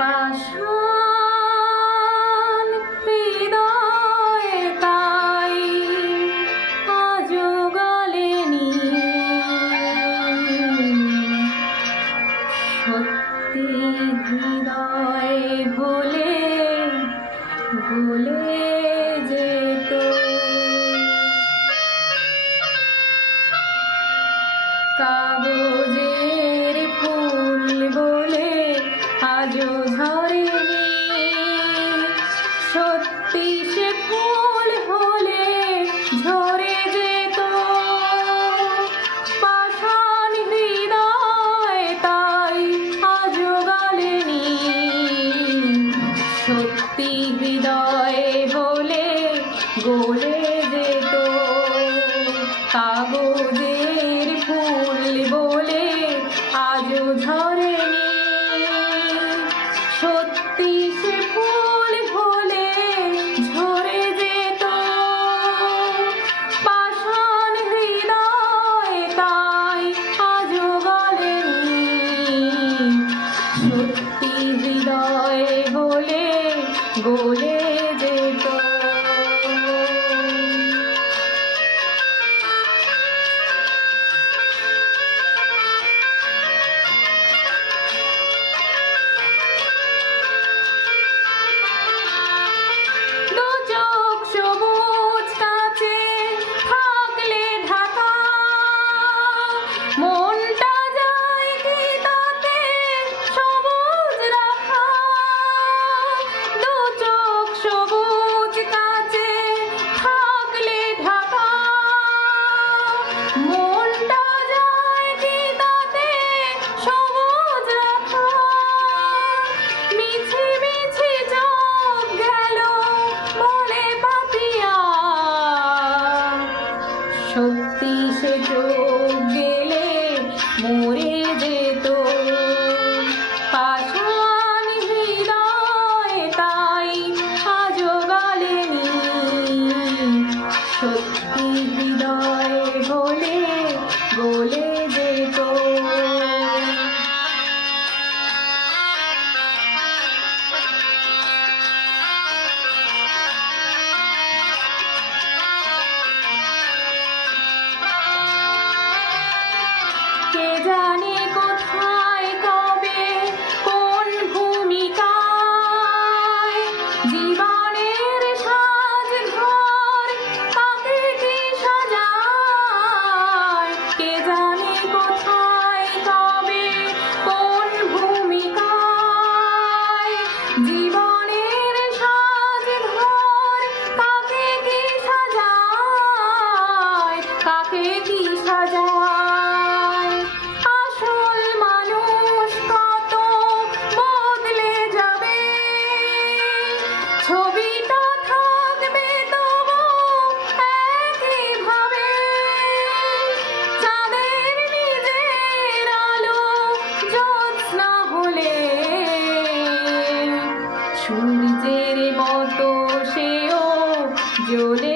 পাষাণ হৃদয়ে তাই আজও গলেনি, সত্যি হৃদয় ভুলে ভুলে যেত। কাগজের ফুল বলে আজও ঝরেনি, সত্যি সে ফুল হলে ঝরে যেত। পাষাণ হৃদয় তাই আজও গলেনি, সত্যি হৃদয় হলে গলে যেত। কাগজের ফুল বলে আজও ঝরেনি, সত্যি সে ফুল হলে ঝরে যেত। পাষাণ হৃদয় তাই আজও গলেনি, সত্যি হৃদয় হলে গলে যেত। সত্যি সে চোখ গেলে মরে যেত। পাষাণ হৃদয় তাই আজও গলেনি, সত্যি হৃদয় হলে গলে যেত। কে জানে কোথায় কবে কোন ভূমিকায় জীবনের সাজ ঘর কাকে কি সাজায়। কে জানে কোথায় কবে কোন ভূমিকায় জীবনের সাজ ঘর কাকে কি সাজায়, কাকে কি সাজায়। ছবিটা থাকবে তবু একইভাবে, চাঁদের নিজের আলো জ্যোৎস্না হলে সূর্যের মতো সেও জ্বলে